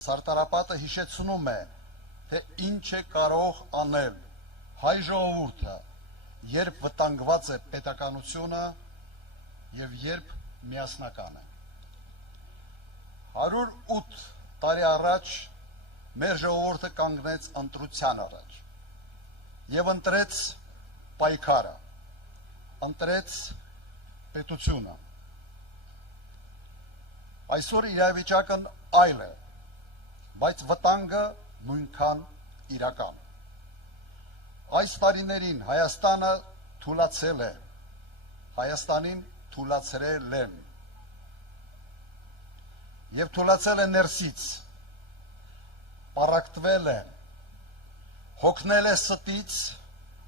Սարտարապատը հիշեցնում է, թե ինչ է կարող անել հայ ժողովուրդը, երբ վտանգված է պետականությունը և երբ միասնական է։ 108 տարի առաջ մեր ժողովուրդը կանգնեց ընտրության առաջ և ընտրեց պայքարը, ընտրեց պետությունը։ Այսօր իրավիճակն այլ է, բայց վտանգը նույնքան իրական։ Այս տարիներին Հայաստանը թուլացել է, Հայաստանին թուլացրել են և թուլացել է ներսից, պառակտվել է, հոգնել է ստից,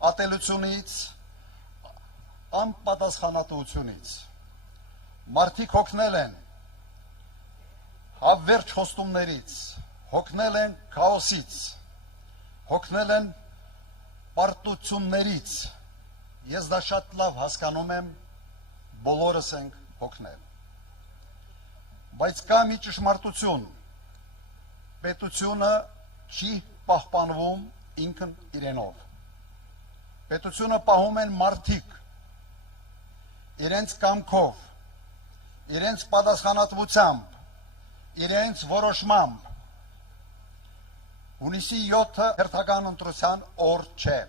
ատելությունից, անպատասխանատվությունից։ Մարդիկ հոգնել են հավերջ խոստումներից, հոգնել են քաոսից, հոգնել են պարտություններից։ Ես դա շատ լավ հասկանում եմ, բոլորս ենք հոգնել։ Բայց կա մի ճշմարտություն, պետությունը չի պահպանվում ինքն իրենով։ Պետությունը պահում են մարդիկ, իրենց կամքով, իրենց պատասխանատվությամբ, իրենց որոշմամբ։ Հունիսի 7-ը հերթական ընտրության օր չէ։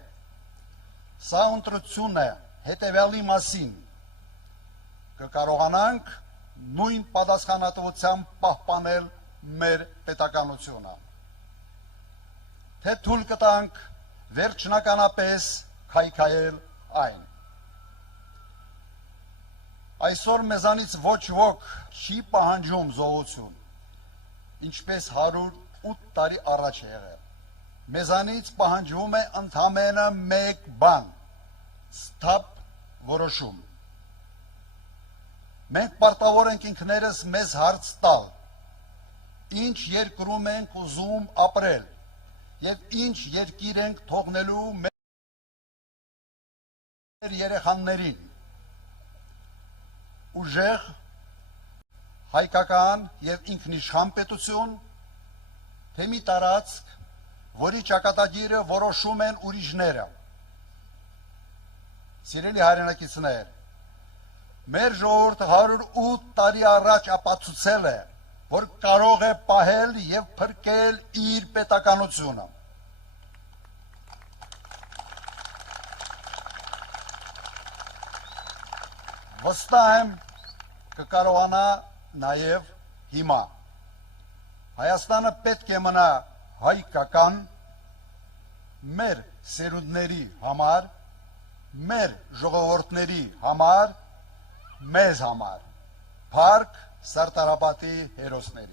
Սա ընտրությունն է հետևյալի մասին. կկարողանանք նույն պատասխանատվությամբ պահպանել մեր պետականությունը, թե թույլ կտանք վերջնականապես քայքայել այն։ Այսօր մեզանից ոչ ոք չի պահանջում զոհություն, ինչպես 108 տարի առաջ է եղել։ Մեզանից պահանջվում է ընդամենը մեկ բան՝ սթափ որոշում։ Մենք պարտավոր ենք ինքներս մեզ հարց տալ, ինչ երկրում ենք ուզում ապրել և ինչ երկիր ենք թողնելու մեր երեխաներին։ Ուժեղ, հայկական և ինքնիշխան պետություն, թե մի տարածք, որի ճակատագիրը որոշում են ուրիշները։ Սիրելի հայրենակիցներ, մեր ժողովուրդը 108 տարի առաջ ապացուցել է, որ կարող է պահել և փրկել իր պետականությունը։ Վստահ եմ կկարողանա նաև հիմա։ Հայաստանը պետք է մնա հայկական, մեր սերունդների համար, մեր ժողովուրդների համար, մեզ համար։ Փառք Սարտարապատի հերոսներին։